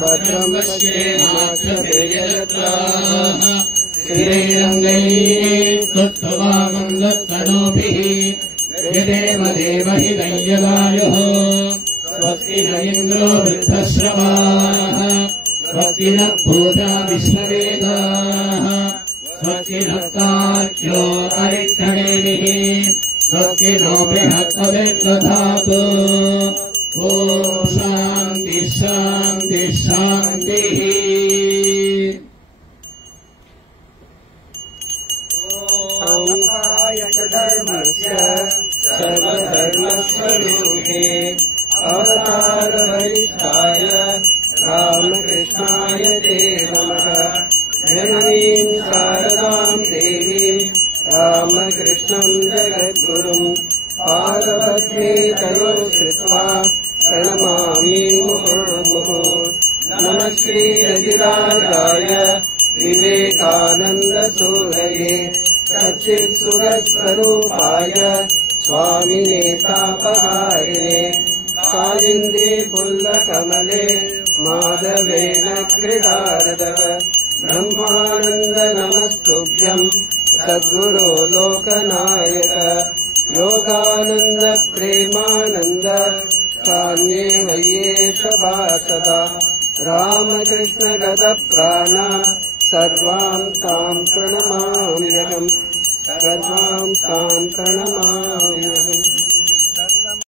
भद्रं पश्येमाक्षतेजत्राः श्रीरङ्गैः स्तुत्वामन्दत्तनोभिः यदेव देवहितं यदायुः स्वस्ति न इन्द्रो वृद्धश्रवाः स्वस्ति नः पूजा विश्ववेदाः स्वस्ति नस्तार्क्ष्यो अरिष्ठनेमिः स्वस्ति नो बृहस्पतिर्दधातु ॐ शान्तिः शान्तिः शान्तिः धर्मस्य सर्वधर्मस्वरूपे अवतारवरिष्ठाय रामकृष्णाय ते नमः। जननीं शारदां देवीं रामकृष्णं जगद्गुरुं पादपद्मे तयोः श्रुत्वा प्रणमामि मुहुर्मुहुः। नमः श्रीरतिराजाय विवेकानन्दसूरये सच्चित्सुखस्वरूपाय स्वामिने तापहारिणे कालिन्द्रे पुल्लकमले माधवेन क्रीडारदः ब्रह्मानन्द नमस्तुभ्यं सद्गुरो लोकनायक योगानन्द प्रेमानन्द कान्ये वयेश वासदा रामकृष्ण गतप्राण सर्वां तां प्रणमाम्यहम् सर्वां तां प्रणमाम्यहम्।